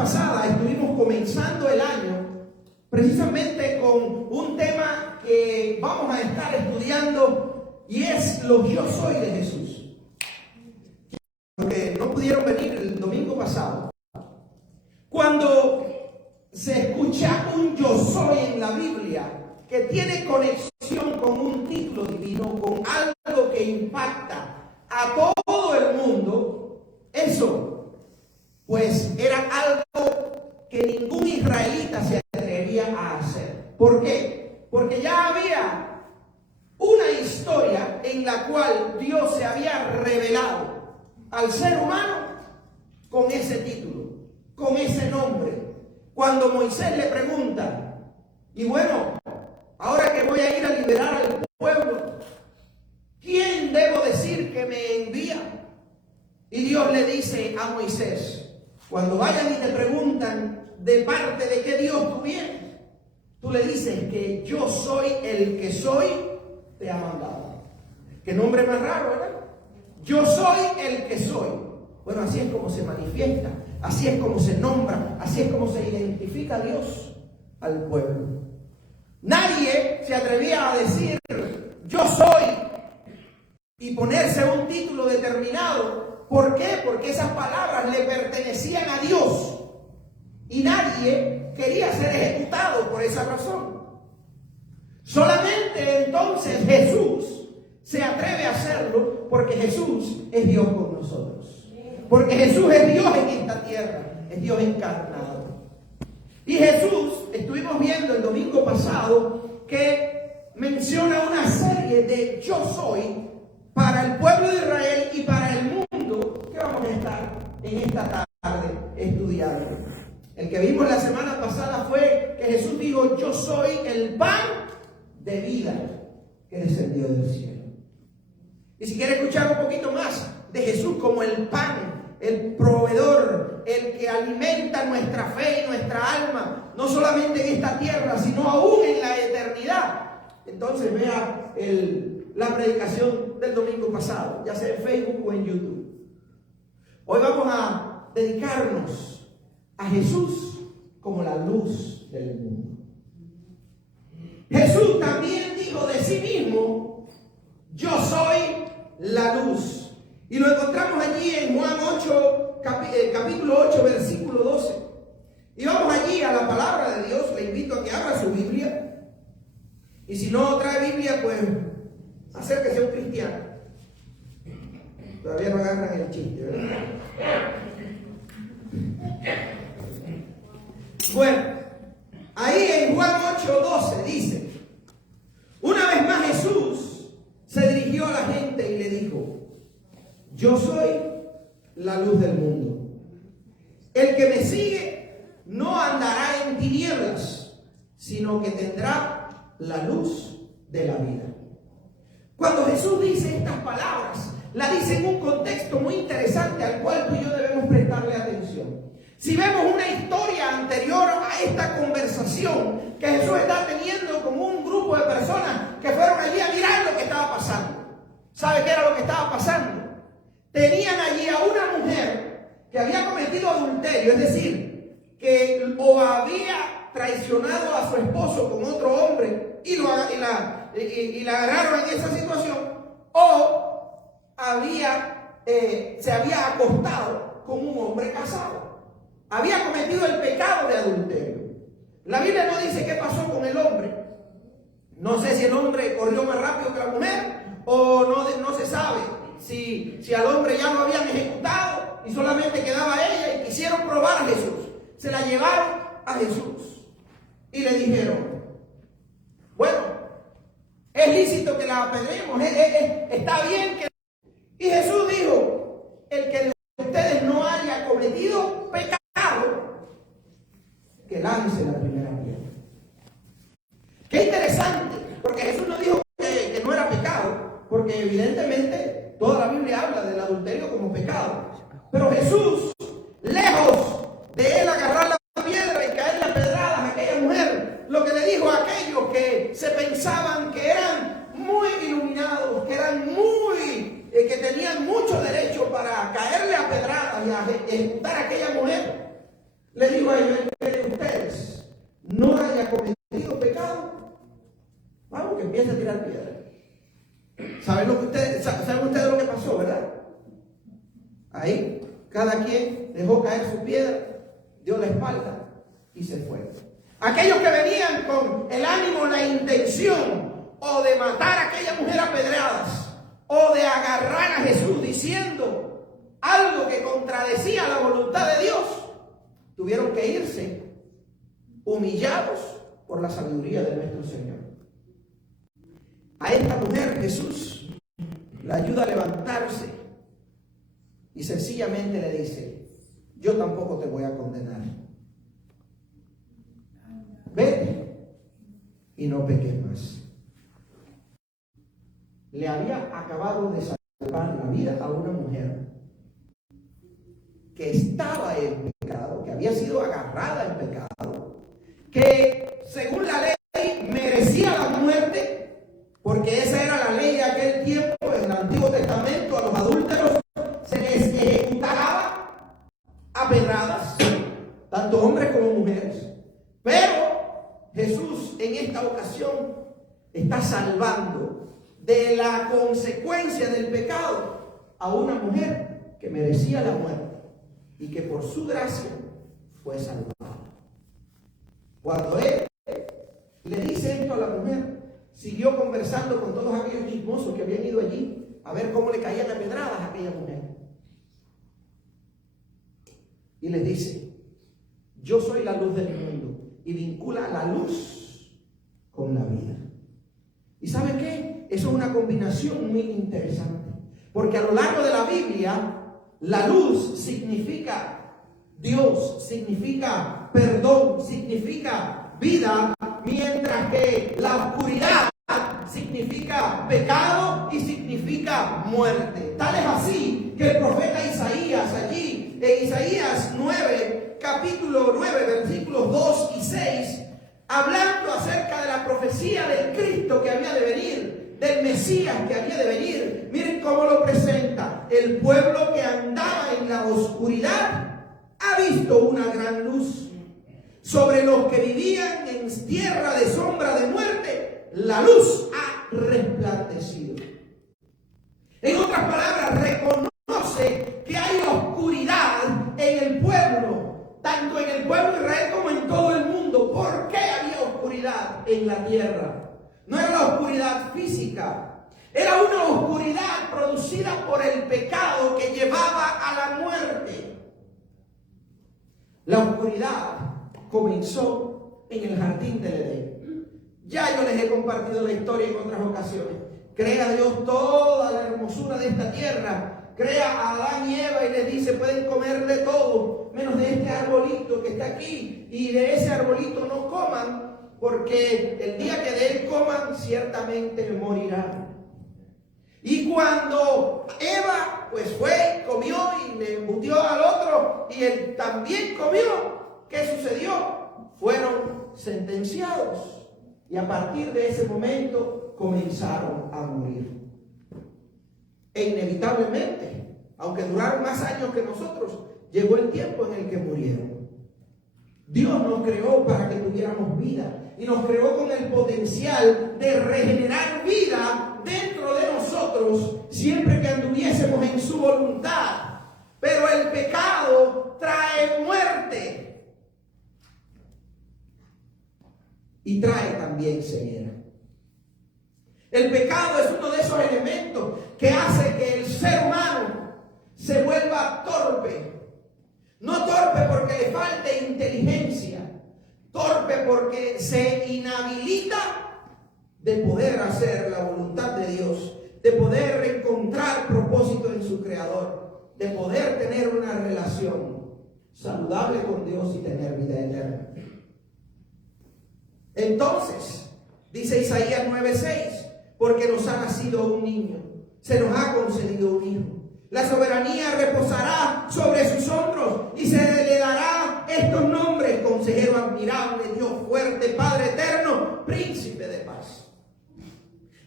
pasada estuvimos comenzando el año precisamente con un tema que vamos a estar estudiando y es lo yo soy de Jesús. Porque no pudieron venir el domingo pasado. Cuando se escucha un yo soy en la Biblia que tiene conexión con un título divino, con algo que impacta a todo el mundo, eso pues era algo que ningún israelita se atrevía a hacer. ¿Por qué? Porque ya había una historia en la cual Dios se había revelado al ser humano con ese título, con ese nombre. Cuando Moisés le pregunta, y bueno, ahora que voy a ir a liberar al pueblo, ¿quién debo decir que me envía? Y Dios le dice a Moisés, cuando vayan y te preguntan de parte de qué Dios tú vienes, tú le dices que yo soy el que soy, te ha mandado. Qué nombre más raro, ¿verdad? Yo soy el que soy. Bueno, así es como se manifiesta, así es como se nombra, así es como se identifica a Dios al pueblo. Nadie se atrevía a decir yo soy y ponerse un título determinado. ¿Por qué? Porque esas palabras le pertenecían a Dios y nadie quería ser ejecutado por esa razón. Solamente entonces Jesús se atreve a hacerlo porque Jesús es Dios con nosotros. Porque Jesús es Dios en esta tierra, es Dios encarnado. Y Jesús, estuvimos viendo el domingo pasado que menciona una serie de yo soy para el pueblo de Israel y para el mundo que vamos a estar en esta tarde estudiando. El que vimos la semana pasada fue que Jesús dijo, yo soy el pan de vida que descendió del cielo. Y si quiere escuchar un poquito más de Jesús como el pan, el proveedor, el que alimenta nuestra fe y nuestra alma, no solamente en esta tierra, sino aún en la eternidad, entonces vea la predicación del domingo pasado, ya sea en Facebook o en YouTube. Hoy vamos a dedicarnos a Jesús como la luz del mundo. Jesús también dijo de sí mismo, yo soy la luz. Y lo encontramos allí en Juan 8, capítulo 8, versículo 12. Y vamos allí a la palabra de Dios. Le invito a que abra su Biblia. Y si no trae Biblia, pues acérquese a un cristiano. Todavía no agarran el chiste, ¿verdad? Bueno, ahí en Juan 8, 12 dice, una vez más Jesús se dirigió a la gente y le dijo, yo soy la luz del mundo. El que me sigue no andará en tinieblas, sino que tendrá la luz de la vida. Cuando Jesús dice estas palabras, la dice en un contexto muy interesante al cual tú y yo debemos prestarle atención. Si vemos una historia anterior a esta conversación que Jesús está teniendo con un grupo de personas que fueron allí a mirar lo que estaba pasando. ¿Sabe qué era lo que estaba pasando? Tenían allí a una mujer que había cometido adulterio, es decir, que o había traicionado a su esposo con otro hombre y la agarraron en esa situación, o se había acostado con un hombre casado. Había cometido el pecado de adulterio. La Biblia no dice qué pasó con el hombre. No sé si el hombre corrió más rápido que la mujer o no se sabe. Si al hombre ya lo habían ejecutado y solamente quedaba ella y quisieron probar a Jesús. Se la llevaron a Jesús y le dijeron, bueno, es lícito que la apedremos, está bien que... Y Jesús dijo, el que de ustedes no haya cometido pecado, que lance la primera piedra. Qué interesante, porque Jesús no dijo que no era pecado, porque evidentemente toda la Biblia habla del adulterio como pecado. Pero Jesús, lejos de él agarrar la piedra y caerle a pedradas a aquella mujer, lo que le dijo a aquellos que se pensaban que eran muy iluminados, que eran que tenían mucho derecho para caerle a pedradas y a ejecutar a aquella mujer, le digo a ellos: ¿entre de ustedes no haya cometido pecado? Vamos, que empiece a tirar piedras. ¿Saben ustedes lo que pasó, verdad? Ahí, cada quien dejó caer su piedra, dio la espalda y se fue. Aquellos que venían con el ánimo, la intención, o de matar a aquella mujer a pedradas, o de agarrar a Jesús diciendo algo que contradecía la voluntad de Dios, tuvieron que irse humillados por la sabiduría de nuestro Señor. A esta mujer Jesús la ayuda a levantarse y sencillamente le dice: yo tampoco te voy a condenar. Vete y no peques más. Le había acabado de salvar la vida a una mujer que estaba en pecado, que había sido agarrada en pecado, que según la ley merecía la muerte, porque esa era la ley de aquel tiempo. En el Antiguo Testamento a los adúlteros se les ejecutaba a pedradas, tanto hombres como mujeres. Pero Jesús en esta ocasión está salvando de la consecuencia del pecado a una mujer que merecía la muerte y que por su gracia fue salvada. Cuando él le dice esto a la mujer, siguió conversando con todos aquellos chismosos que habían ido allí a ver cómo le caían a pedradas a aquella mujer. Y les dice: yo soy la luz del mundo. Y vincula la luz con la vida. ¿Y sabe qué? Eso es una combinación muy interesante. Porque a lo largo de la Biblia, la luz significa Dios, significa perdón, significa vida, mientras que la oscuridad significa pecado y significa muerte. Tal es así que el profeta Isaías, allí en Isaías 9, capítulo 9, versículos 2 y 6, hablando acerca de la profecía del Cristo que había de venir, del Mesías que había de venir, miren cómo lo presenta: el pueblo que andaba en la oscuridad ha visto una gran luz. Sobre los que vivían en tierra de sombra de muerte, la luz ha resplandecido. En otras palabras, reconoce que hay oscuridad en el pueblo, tanto en el pueblo de Israel como en todo el mundo. ¿Por qué había oscuridad en la tierra? No era la oscuridad física, era una oscuridad producida por el pecado que llevaba a la muerte. La oscuridad comenzó en el jardín del Edén. Ya yo les he compartido la historia en otras ocasiones. Crea Dios toda la hermosura de esta tierra, crea a Adán y Eva y les dice: pueden comer de todo, menos de este arbolito que está aquí, y de ese arbolito no coman, porque el día que de él coman, ciertamente morirán. Y cuando Eva pues fue, comió y le embutió al otro, y él también comió, ¿qué sucedió? Fueron sentenciados. Y a partir de ese momento comenzaron a morir. E inevitablemente, aunque duraron más años que nosotros, llegó el tiempo en el que murieron. Dios nos creó para que tuviéramos vida y nos creó con el potencial de regenerar vida dentro de nosotros siempre que anduviésemos en su voluntad. Pero el pecado trae muerte y trae también ceguera. El pecado es uno de esos elementos que hace que el ser humano se vuelva torpe. No torpe porque le falte inteligencia, torpe porque se inhabilita de poder hacer la voluntad de Dios, de poder encontrar propósito en su Creador, de poder tener una relación saludable con Dios y tener vida eterna. Entonces, dice Isaías 9:6, porque nos ha nacido un niño, se nos ha concedido un hijo. La soberanía reposará sobre sus hombros y se le dará estos nombres: Consejero admirable, Dios fuerte, Padre eterno, Príncipe de paz.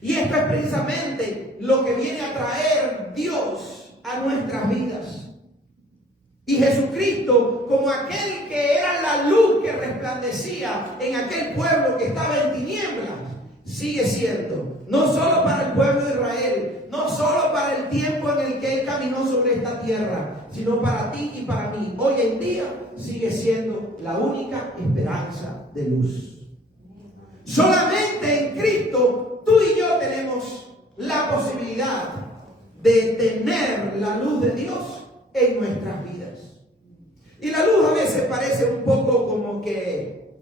Y esto es precisamente lo que viene a traer Dios a nuestras vidas. Y Jesucristo, como aquel que era la luz que resplandecía en aquel pueblo que estaba en tinieblas, sigue siendo, no solo para el pueblo de Israel, no solo para el tiempo en el que Él caminó sobre esta tierra, sino para ti y para mí. Hoy en día sigue siendo la única esperanza de luz. Solamente en Cristo tú y yo tenemos la posibilidad de tener la luz de Dios en nuestras vidas. Y la luz a veces parece un poco como que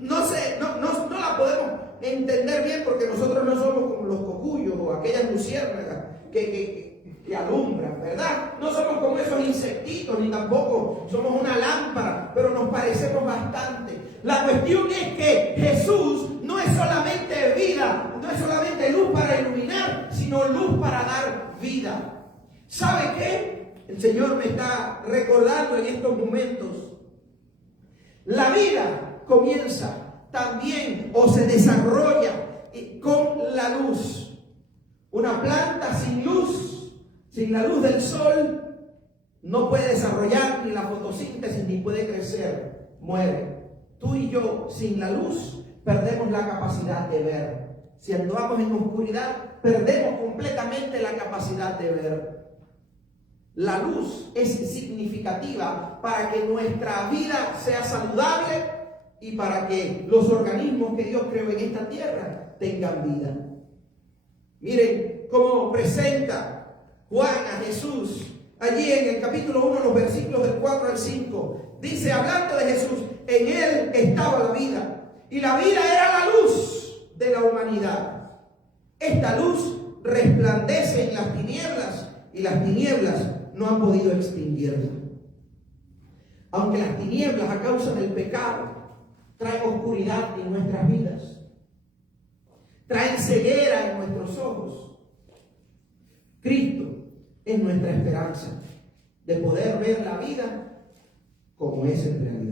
no la podemos entender bien, porque nosotros no somos como los cocuyos o aquellas luciérnagas que alumbran, ¿verdad? No somos como esos insectitos, ni tampoco somos una lámpara, pero nos parecemos bastante. La cuestión es que Jesús no es solamente vida, no es solamente luz para iluminar, sino luz para dar vida. ¿Sabe qué? El Señor me está recordando en estos momentos. La vida comienza también o se desarrolla con la luz. Una planta sin luz, sin la luz del sol, no puede desarrollar ni la fotosíntesis ni puede crecer, muere. Tú y yo, sin la luz, perdemos la capacidad de ver. Si andamos en oscuridad, perdemos completamente la capacidad de ver. La luz es significativa para que nuestra vida sea saludable y para que los organismos que Dios creó en esta tierra tengan vida. Miren cómo presenta Juan a Jesús allí en el capítulo 1, los versículos del 4 al 5. Dice, hablando de Jesús, en Él estaba la vida, y la vida era la luz de la humanidad. Esta luz resplandece en las tinieblas, y las tinieblas no han podido extinguirla. Aunque las tinieblas, a causa del pecado, traen oscuridad en nuestras vidas, traen ceguera en nuestros ojos, Cristo es nuestra esperanza de poder ver la vida como es en realidad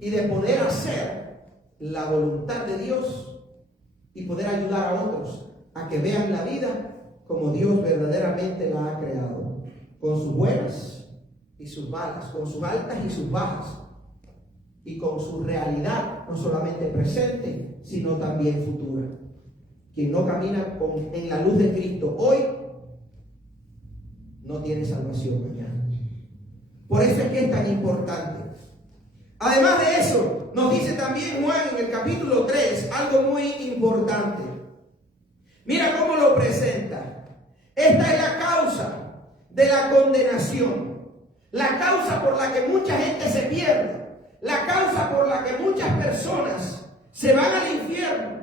y de poder hacer la voluntad de Dios y poder ayudar a otros a que vean la vida como Dios verdaderamente la ha creado, con sus buenas y sus malas, con sus altas y sus bajas, y con su realidad no solamente presente, sino también futura. Quien no camina en la luz de Cristo hoy, no tiene salvación mañana. Por eso es que es tan importante. Además de eso, nos dice también Juan en el capítulo 3 algo muy importante. Mira cómo lo presenta. Esta es la causa de la condenación, la causa por la que mucha gente se pierde, la causa por la que muchas personas se van al infierno.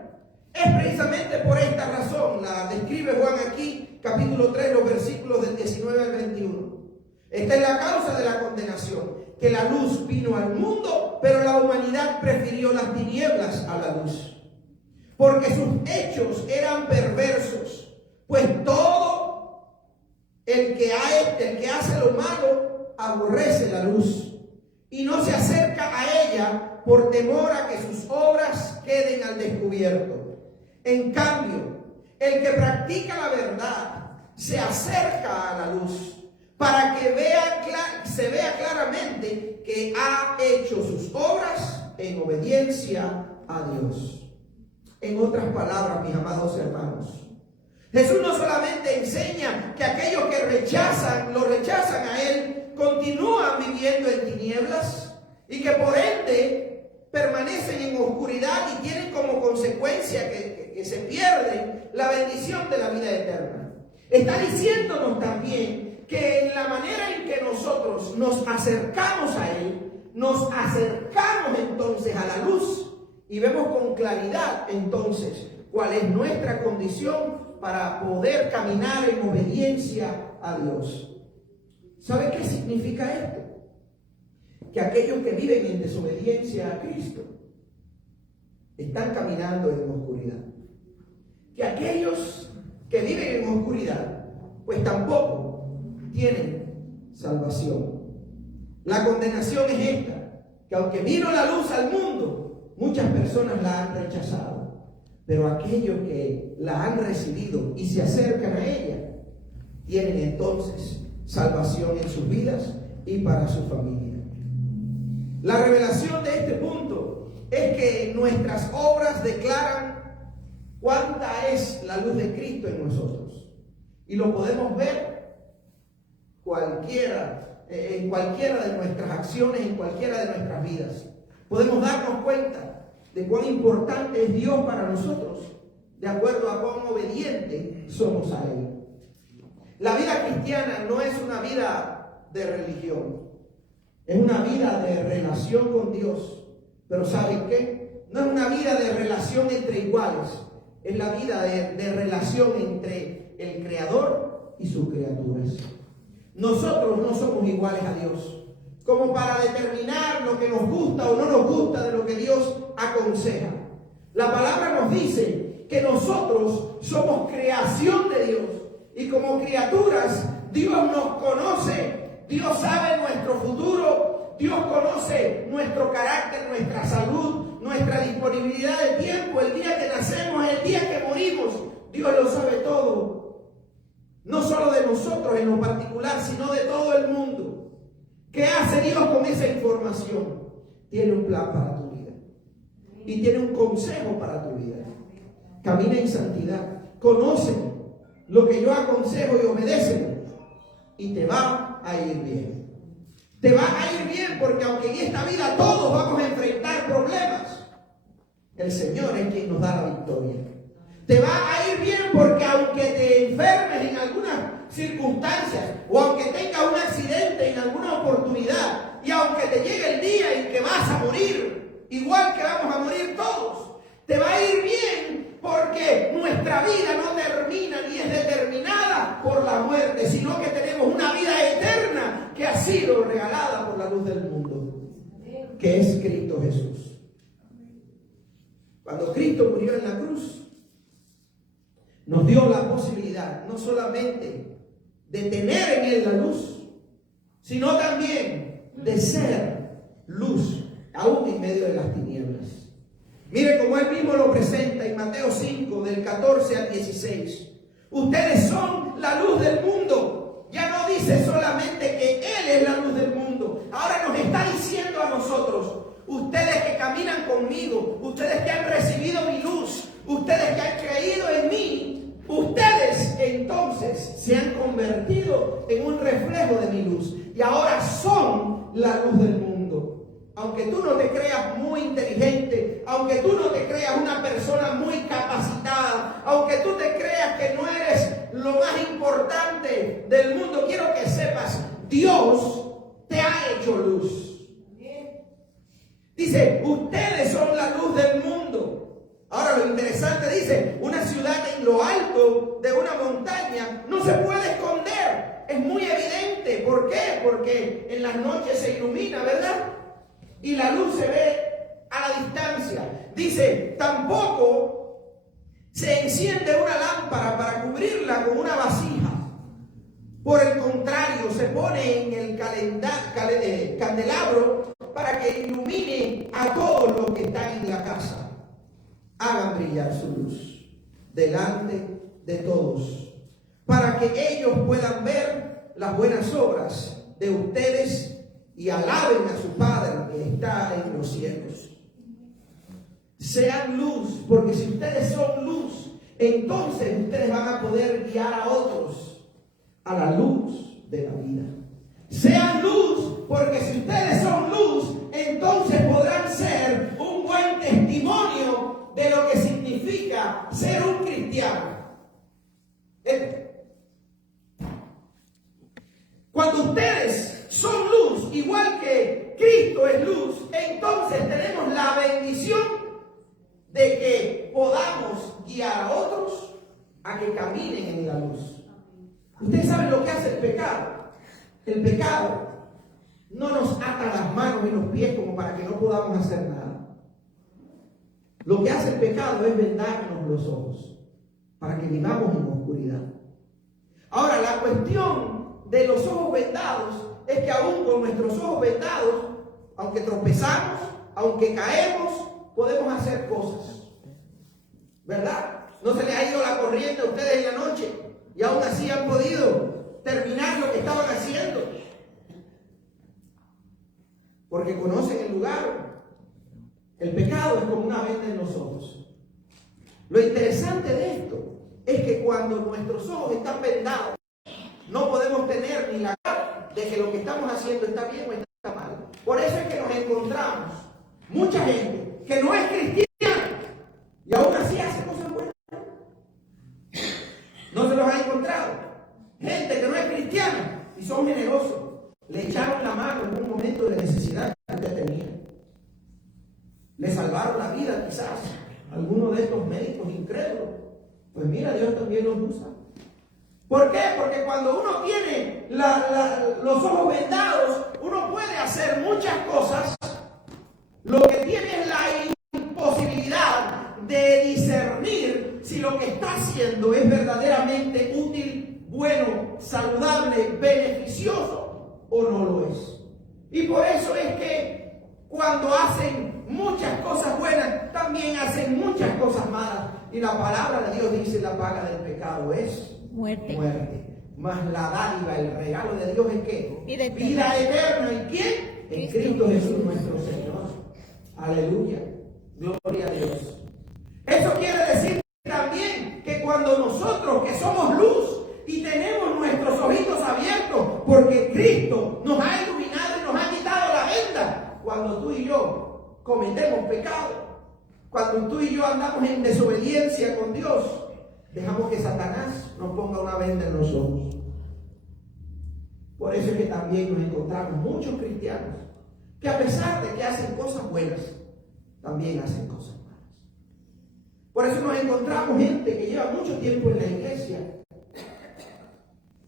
Es precisamente por esta razón, la describe Juan aquí, capítulo 3, los versículos del 19 al 21. Esta es la causa de la condenación, que la luz vino al mundo, pero la humanidad prefirió las tinieblas a la luz, porque sus hechos eran perversos. Pues todo el que hace lo malo aborrece la luz y no se acerca a ella por temor a que sus obras queden al descubierto. En cambio, el que practica la verdad se acerca a la luz para que se vea claramente que ha hecho sus obras en obediencia a Dios. En otras palabras, mis amados hermanos, Jesús no solamente enseña que aquellos que lo rechazan a Él, continúan viviendo en tinieblas y que por ende permanecen en oscuridad y tienen como consecuencia que se pierden la bendición de la vida eterna. Está diciéndonos también que en la manera en que nosotros nos acercamos a Él, nos acercamos entonces a la luz y vemos con claridad entonces cuál es nuestra condición para poder caminar en obediencia a Dios. ¿Sabe qué significa esto? Que aquellos que viven en desobediencia a Cristo están caminando en oscuridad. Que aquellos que viven en oscuridad, pues tampoco tienen salvación. La condenación es esta, que aunque vino la luz al mundo, muchas personas la han rechazado. Pero aquellos que la han recibido y se acercan a ella, tienen entonces salvación en sus vidas y para su familia. La revelación de este punto es que nuestras obras declaran cuánta es la luz de Cristo en nosotros. Y lo podemos ver en cualquiera de nuestras acciones, en cualquiera de nuestras vidas. Podemos darnos cuenta de cuán importante es Dios para nosotros, de acuerdo a cuán obedientes somos a Él. La vida cristiana no es una vida de religión, es una vida de relación con Dios. Pero ¿saben qué? No es una vida de relación entre iguales, es la vida de relación entre el Creador y sus criaturas. Nosotros no somos iguales a Dios, como para determinar lo que nos gusta o no nos gusta de lo que Dios aconseja. La palabra nos dice que nosotros somos creación de Dios, y como criaturas Dios nos conoce, Dios sabe nuestro futuro, Dios conoce nuestro carácter, nuestra salud, nuestra disponibilidad de tiempo, el día que nacemos, el día que morimos. Dios lo sabe todo, no solo de nosotros en lo particular, sino de todo el mundo. ¿Qué hace Dios con esa información? Tiene un plan para tu vida y tiene un consejo para tu vida. Camina en santidad, conoce lo que yo aconsejo y obedece, y te va a ir bien. Te va a ir bien porque aunque en esta vida todos vamos a enfrentar problemas, el Señor es quien nos da la victoria. Te va a ir bien porque aunque te enfermes en algunas circunstancias, o aunque tengas un accidente en alguna oportunidad, y aunque te llegue el día en que vas a morir, igual que vamos a morir todos, te va a ir bien porque nuestra vida no termina ni es determinada por la muerte, sino que tenemos una vida eterna que ha sido regalada por la luz del mundo, que es Cristo Jesús. Cuando Cristo murió en la cruz, nos dio la posibilidad no solamente de tener en Él la luz, sino también de ser luz, aún en medio de las tinieblas. Mire cómo Él mismo lo presenta en Mateo 5, del 14 al 16. Ustedes son la luz del mundo. Ya no dice solamente que Él es la luz del mundo. Ahora nos está diciendo a nosotros, ustedes que caminan conmigo, ustedes que han recibido mi luz, ustedes que han creído en mí, ustedes entonces se han convertido en un reflejo de mi luz y ahora son la luz del mundo. Aunque tú no te creas muy inteligente, aunque tú no te creas una persona muy capacitada, aunque tú te creas que no eres lo más importante del mundo, quiero que sepas, Dios te ha hecho luz. Dice, ustedes son la luz del mundo. Ahora lo interesante dice, una ciudad en lo alto de una montaña no se puede esconder. Es muy evidente. ¿Por qué? Porque en las noches se ilumina, ¿verdad? Y la luz se ve a la distancia. Dice, tampoco se enciende una lámpara para cubrirla con una vasija. Por el contrario, se pone en el candelabro para que ilumine a todos los que están en la casa. Hagan brillar su luz delante de todos, para que ellos puedan ver las buenas obras de ustedes y alaben a su Padre que está en los cielos. Sean luz, porque si ustedes son luz, entonces ustedes van a poder guiar a otros a la luz de la vida. Sean luz, porque si ustedes son luz, entonces podrán ser un buen testimonio de lo que significa ser un cristiano. Cuando ustedes son luz, igual que Cristo es luz, entonces tenemos la bendición de que podamos guiar a otros a que caminen en la luz. Ustedes saben lo que hace el pecado. El pecado no nos ata las manos y los pies como para que no podamos hacer nada. Lo que hace el pecado es vendarnos los ojos para que vivamos en oscuridad. Ahora, la cuestión de los ojos vendados es que aún con nuestros ojos vendados, aunque tropezamos, aunque caemos, podemos hacer cosas. ¿Verdad? No se les ha ido la corriente a ustedes en la noche y aún así han podido terminar lo que estaban haciendo. Porque conocen el lugar. El pecado es como una venda en los ojos. Lo interesante de esto es que cuando nuestros ojos están vendados, no podemos tener ni la cara de que lo que estamos haciendo está bien o está mal. Por eso es que nos encontramos mucha gente que no es cristiana y aún así hace cosas buenas. No se los ha encontrado. Gente que no es cristiana y son generosos. Le echaron la mano en un momento de necesidad que usted tenía. Le salvaron la vida quizás. Algunos de estos médicos incrédulos. Pues mira, Dios también los usa. ¿Por qué? Porque cuando uno tiene los ojos vendados, uno puede hacer muchas cosas. Lo que tiene es la imposibilidad de discernir si lo que está haciendo es verdaderamente útil, bueno, saludable, beneficioso o no lo es. Y por eso es que cuando hacen muchas cosas buenas, también hacen muchas cosas malas. Y la palabra de Dios dice: la paga del pecado es muerte. Mas la dádiva, el regalo de Dios es ¿qué? Vida eterna. ¿Y quién? En Cristo Jesús nuestro Señor. Aleluya. Gloria a Dios. Eso quiere decir también que cuando nosotros, que somos luz y tenemos nuestros ojitos abiertos, porque Cristo nos ha iluminado y nos ha quitado la venda, cuando tú y yo cometemos pecado, cuando tú y yo andamos en desobediencia con Dios, dejamos que Satanás nos ponga una venda en los ojos. Por eso es que también nos encontramos muchos cristianos que, a pesar de que hacen cosas buenas, también hacen cosas malas. Por eso nos encontramos gente que lleva mucho tiempo en la iglesia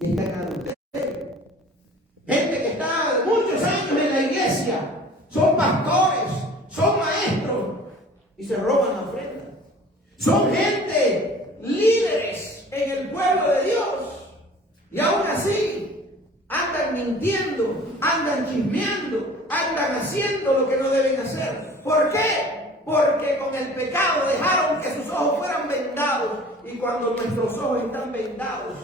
y está en adulterio. Gente que está muchos años en la iglesia, son pastores, son maestros y se roban la ofrenda. Son gente líderes en el pueblo de Dios y aún así andan mintiendo, andan chismeando, andan haciendo lo que no deben hacer. ¿Por qué? Porque con el pecado dejaron que sus ojos fueran vendados, y cuando nuestros ojos están vendados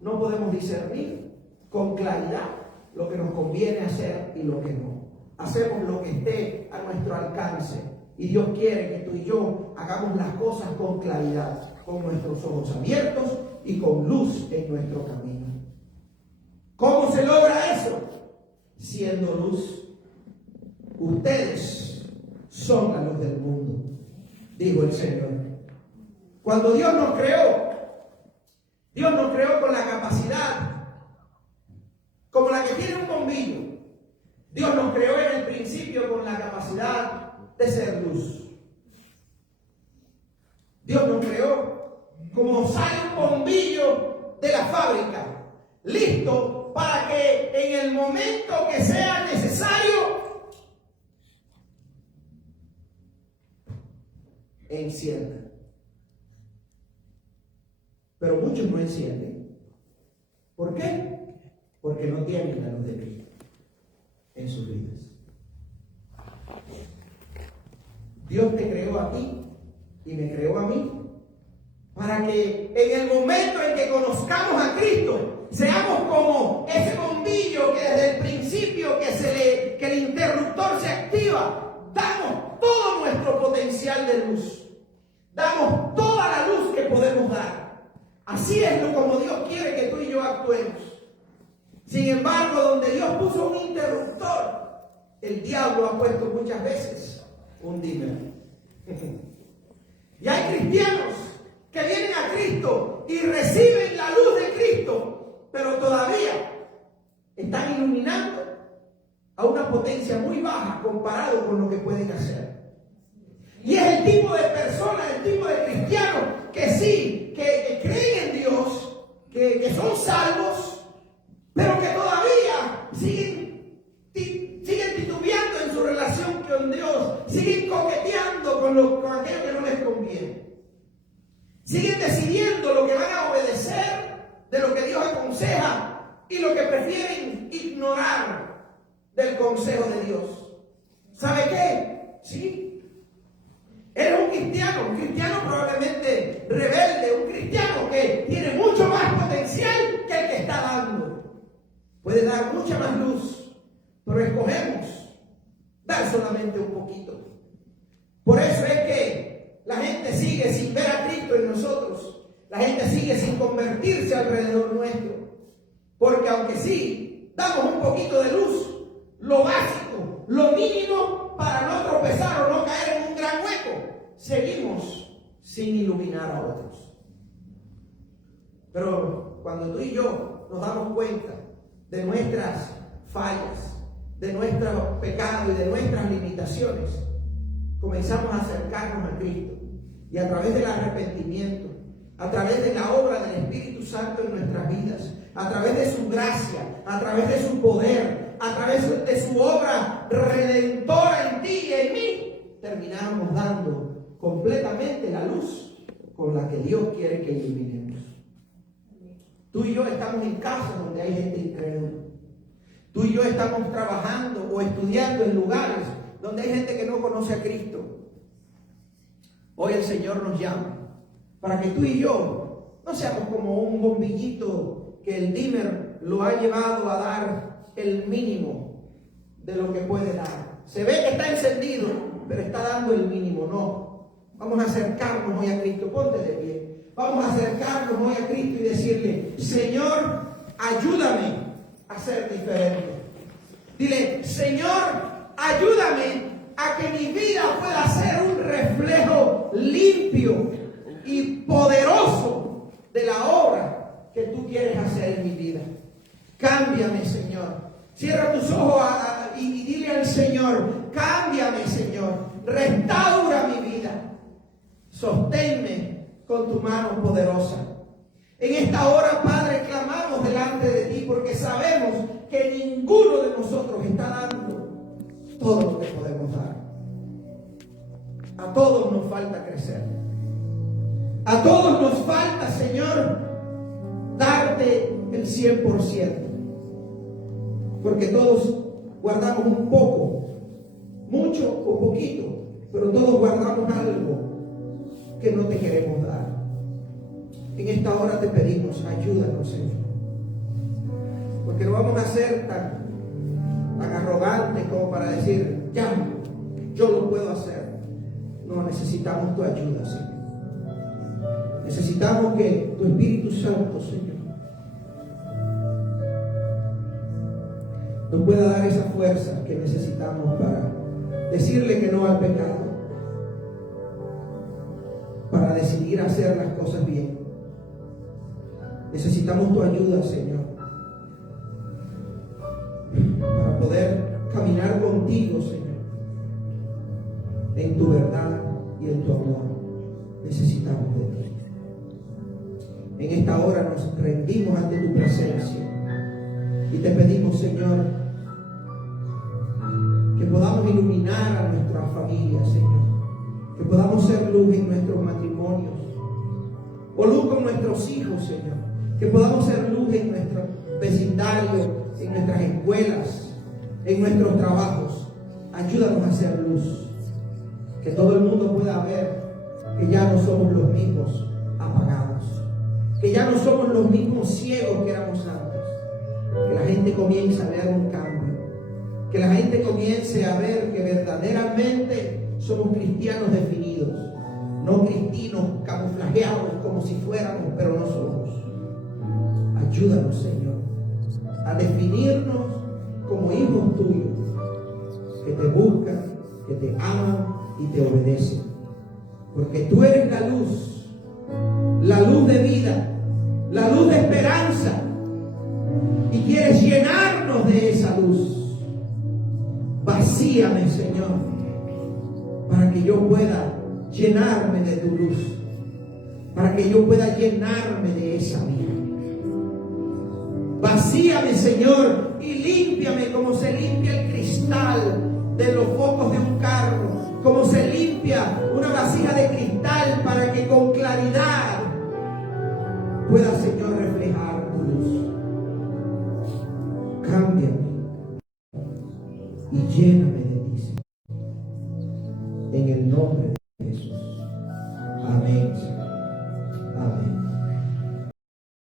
no podemos discernir con claridad lo que nos conviene hacer y lo que no. Hacemos lo que esté a nuestro alcance, y Dios quiere que tú y yo hagamos las cosas con claridad, con nuestros ojos abiertos y con luz en nuestro camino. ¿Cómo se logra eso? Siendo luz. Ustedes son la luz del mundo, dijo el Señor. Cuando Dios nos creó con la capacidad como la que tiene un bombillo. Dios nos creó en el principio con la capacidad de ser luz. Dios nos creó como sale un bombillo de la fábrica, listo para que en el momento que sea necesario encienda. Pero muchos no encienden. ¿Por qué? Porque no tienen la luz de Cristo en sus vidas. Dios te creó a ti y me creó a mí para que en el momento en que conozcamos a Cristo seamos como ese bombillo que desde el principio que el interruptor se activa, damos todo nuestro potencial de luz, damos toda la luz que podemos dar. Así es como Dios quiere que tú y yo actuemos. Sin embargo, donde Dios puso un interruptor, el diablo ha puesto muchas veces un dimmer. Y hay cristianos que vienen a Cristo y reciben la luz de Cristo, pero todavía están iluminando a una potencia muy baja comparado con lo que pueden hacer. Y es el tipo de personas, el tipo de cristianos que sí, que creen en Dios, que son salvos, pero que todavía siguen titubeando en su relación con Dios, siguen coqueteando con aquello que no les conviene. Siguen decidiendo lo que van a obedecer de lo que Dios aconseja y lo que prefieren ignorar del consejo de Dios. ¿Sabe qué? Sí. Eres un cristiano probablemente rebelde, un cristiano que tiene mucho más potencial que el que está dando. Puede dar mucha más luz, pero escogemos dar solamente un poquito. Por eso es que la gente sigue sin ver a Cristo en nosotros. La gente sigue sin convertirse alrededor nuestro. Porque aunque sí damos un poquito de luz, lo básico, lo mínimo para no tropezar o no caer en un gran hueco, seguimos sin iluminar a otros. Pero cuando tú y yo nos damos cuenta de nuestras fallas, de nuestro pecado y de nuestras limitaciones, comenzamos a acercarnos a Cristo. Y a través del arrepentimiento, a través de la obra del Espíritu Santo en nuestras vidas, a través de su gracia, a través de su poder, a través de su obra redentora en ti y en mí, terminamos dando completamente la luz con la que Dios quiere que iluminemos. Tú y yo estamos en casas donde hay gente incrédula. Tú y yo estamos trabajando o estudiando en lugares donde hay gente que no conoce a Cristo. Hoy el Señor nos llama para que tú y yo no seamos como un bombillito que el dimmer lo ha llevado a dar el mínimo de lo que puede dar. Se ve que está encendido, pero está dando el mínimo. No. Vamos a acercarnos hoy a Cristo. Ponte de pie. Vamos a acercarnos hoy a Cristo y decirle: Señor, ayúdame a ser diferente. Dile: Señor, ayúdame a que mi vida pueda ser un reflejo limpio y poderoso de la obra que tú quieres hacer en mi vida. Cámbiame, Señor. Cierra tus ojos y dile al Señor: cámbiame, Señor. Restaura mi vida. Sosténme con tu mano poderosa. En esta hora, Padre, clamamos delante de ti porque sabemos que ninguno de nosotros está dando todo lo que podemos dar. A todos nos falta crecer. A todos nos falta, Señor, darte el 100%. Porque todos guardamos un poco, mucho o poquito, pero todos guardamos algo que no te queremos dar. En esta hora te pedimos: ayúdanos, Señor. Porque no vamos a ser tan arrogantes como para decir: ya, yo lo puedo hacer. No, necesitamos tu ayuda, Señor. Necesitamos que tu Espíritu Santo, Señor, nos pueda dar esa fuerza que necesitamos para decirle que no al pecado, para decidir hacer las cosas bien. Necesitamos tu ayuda, Señor, para poder caminar contigo, Señor, en tu verdad y en tu amor. Necesitamos de ti. En esta hora nos rendimos ante tu presencia y te pedimos, Señor, que podamos iluminar a nuestra familia, Señor, que podamos ser luz en nuestros matrimonios o luz con nuestros hijos, Señor, que podamos ser luz en nuestro vecindario, en nuestras escuelas, en nuestros trabajos. Ayúdanos a ser luz, que todo el mundo pueda ver que ya no somos los mismos apagados, que ya no somos los mismos ciegos que éramos antes, que la gente comience a ver un cambio, que la gente comience a ver que verdaderamente somos cristianos definidos, no cristinos camuflajeados como si fuéramos, pero no somos. Ayúdanos, Señor, a definirnos como hijos tuyos, que te buscan, que te aman y te obedecen. Porque tú eres la luz de vida, la luz de esperanza, y quieres llenarnos de esa luz. Vacíame, Señor, para que yo pueda llenarme de tu luz, para que yo pueda llenarme de esa vida. Vacíame, Señor, y límpiame como se limpia el cristal de los focos de un carro, como se limpia una vasija de cristal para que con claridad pueda, Señor, reflejar tu luz. Cámbiame y lléname de